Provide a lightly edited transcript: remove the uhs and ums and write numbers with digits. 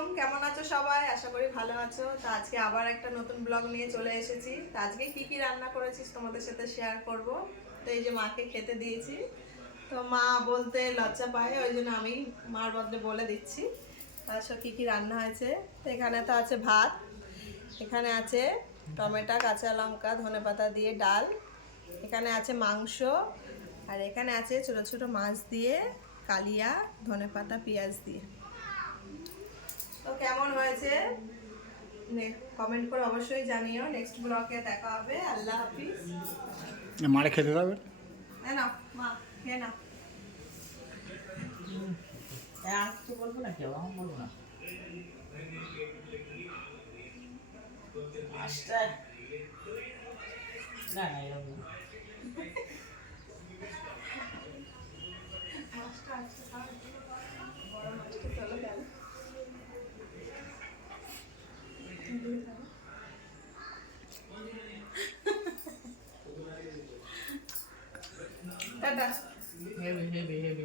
আলাইকুম, কেমন আছো সবাই? আশা করি ভালো আছো। তো আজকে আবার একটা নতুন ব্লগ নিয়ে চলে এসেছি। তো আজকে কি কি রান্না করেছিস তোমাদের সাথে শেয়ার করব। তো এই যে মাকে খেতে দিয়েছি, তো মা বলতে লজ্জা পায়, ওই জন্য আমি মার বদলে বলে দিচ্ছি সব কি কি রান্না হয়েছে। তো এখানে তো আছে ভাত, এখানে আছে টমেটো, কাঁচা লঙ্কা, ধনেপাতা দিয়ে ডাল, এখানে আছে মাংস, আর এখানে আছে ছোট ছোট মাছ দিয়ে কালিয়া, ধনেপাতা, পেঁয়াজ দিয়ে। তো কেমন হয়েছে কমেন্ট করে অবশ্যই জানিও। নেক্সট ব্লগে দেখা হবে। আল্লাহ হাফিজ। মারে খেতে দেবে না মা খেয়ে নাও। আমি কিছু বলবো না, কেউ আমি বলবো না। মাছটা না না এরকম না। মাছটা আজকে খাওয়ার জন্য বড় মাছটা চলে গেল। টাটা। Heavy heavy heavy